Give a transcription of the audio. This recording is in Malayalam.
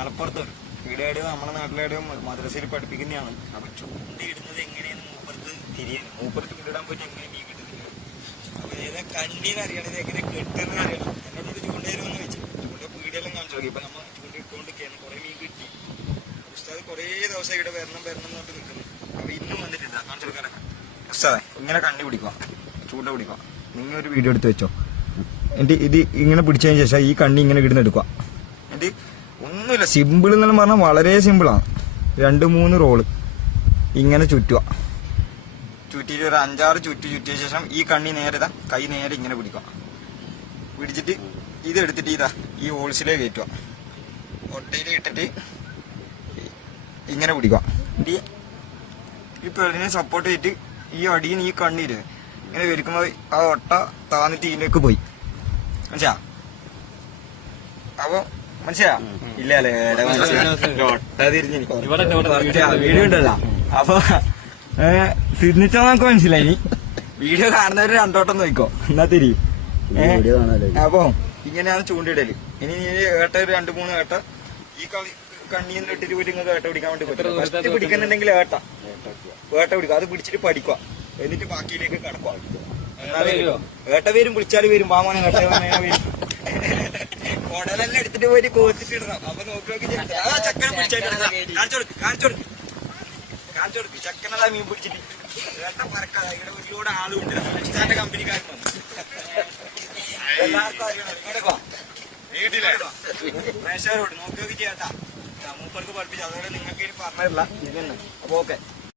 മലപ്പുറത്ത് വീടേടെയോ നമ്മുടെ നാട്ടിലേടെയോ മദ്രസയിൽ പഠിപ്പിക്കുന്നതാണ്. അപ്പൊ ചൂണ്ട ഇടുന്നത് എങ്ങനെയെന്ന് മൂപ്പർക്ക് തിരിയാണ്. മൂപ്പർക്ക് ചൂണ്ടിടാൻ പോയിട്ട് എങ്ങനെ മീൻ കിട്ടുന്നില്ല. അപ്പൊ ഏതാ കണ്ണീന്ന് അറിയണത് എങ്ങനെ കെട്ടുന്ന അറിയണം. എന്നോട് ഇത് ചൂണ്ടയിലൊന്ന് വെച്ചു ചൂണ്ട പീടിയെല്ലാം കാണിച്ചു നോക്കി. ഇപ്പൊ നമ്മൾ ചൂണ്ട ഇട്ടുകൊണ്ടിരിക്കുകയാണ്. കുറെ മീൻ കിട്ടി. ഉസ്താദ് കുറേ ദിവസം ഇവിടെ വരണം വരണം എന്നിട്ട് നിൽക്കുന്നു. അപ്പൊ ഇന്നും വന്നിട്ടില്ല. കാണിച്ചു കൊടുക്കാനൊക്കെ ഉസ്താദേ ഇങ്ങനെ കണ്ണി പിടിക്കുക, ചൂണ്ട പിടിക്കുക. നിങ്ങൾ ഒരു വീഡിയോ എടുത്ത് വെച്ചോ. എന്നിട്ട് ഇത് ഇങ്ങനെ പിടിച്ചതിന് ശേഷം ഈ കണ്ണി ഇങ്ങനെ ഇടുന്ന എടുക്കുക. എന്നിട്ട് ഒന്നുമില്ല, സിമ്പിൾ എന്നെല്ലാം പറഞ്ഞാൽ വളരെ സിമ്പിളാണ്. 2-3 റോള് ഇങ്ങനെ ചുറ്റുക. ചുറ്റിയിട്ട് ഒരു 5-6 ചുറ്റിയ ശേഷം ഈ കണ്ണി നേരെ ഇതാ കൈ നേരെ ഇങ്ങനെ പിടിക്കുക. പിടിച്ചിട്ട് ഇത് എടുത്തിട്ട് ഇതാ ഈ ഹോൾസിലേ കയറ്റുക. ഒട്ടയിൽ ഇട്ടിട്ട് ഇങ്ങനെ പിടിക്കുക. ഈ പെളിനെ സപ്പോർട്ട് ചെയ്തിട്ട് ഈ അടിയിൽ ഈ കണ്ണീര് ഇങ്ങനെ വരിക്കുമ്പോൾ ആ ഒട്ട താന്നിട്ട് ഇതിലേക്ക് പോയി. മനസ്സിലാ? അപ്പൊ മനസ്സിലാ? ഇല്ല അല്ലേ? ഒട്ട തിരിഞ്ഞു വീഡിയോ ഉണ്ടല്ലോ. അപ്പൊ തിരിഞ്ഞിട്ടാ നമുക്ക് മനസ്സിലായി. വീഡിയോ കാണുന്നവര് 2 വട്ടം നോക്കോ, എന്നാ തിരിയും. അപ്പൊ ഇങ്ങനെയാണ് ചൂണ്ടിടല്. ഇനി ഏട്ട 2-3 ഏട്ട ഈ കണ്ണീന്ന് ഇട്ടിട്ട് പോയിട്ട് നിങ്ങൾക്ക് ഏട്ട പിടിക്കാൻ വേണ്ടി പറ്റും. ഫസ്റ്റ് പിടിക്കുന്നുണ്ടെങ്കിൽ ഏട്ട പിടിക്കുക. അത് പിടിച്ചിട്ട് പഠിക്കുക. എന്നിട്ട് ബാക്കിയിലേക്ക് കടക്കുക. ഏട്ട പേരും വിളിച്ചാൽ വരും. പാമോനെ ഏട്ട വരും. കൊടലെല്ലാം എടുത്തിട്ട് പോയിട്ട് കോത്തിട്ട് ഇടണം. അപ്പൊ നോക്കി ചക്കനെ പിടിച്ചാൽ കാണിച്ചു കൊടുക്ക്. ചക്കനെല്ലാം മീൻ പിടിച്ചിട്ട് ഏട്ട പറക്കാതെ ഇവിടെ ഒരുപാട് ആളുണ്ട്. പാകിസ്ഥാന്റെ കമ്പനിക്കാരൻ വന്നു. എല്ലാവർക്കും അറിയണം. ഇങ്ങോട്ടേക്കോ പ്രേക്ഷകരോട് നോക്കി ചേട്ടാ മൂപ്പർക്ക് പഠിപ്പിച്ചു. അതുകൊണ്ട് നിങ്ങൾക്ക് ഇനി പറഞ്ഞില്ല. അപ്പൊ ഓക്കെ.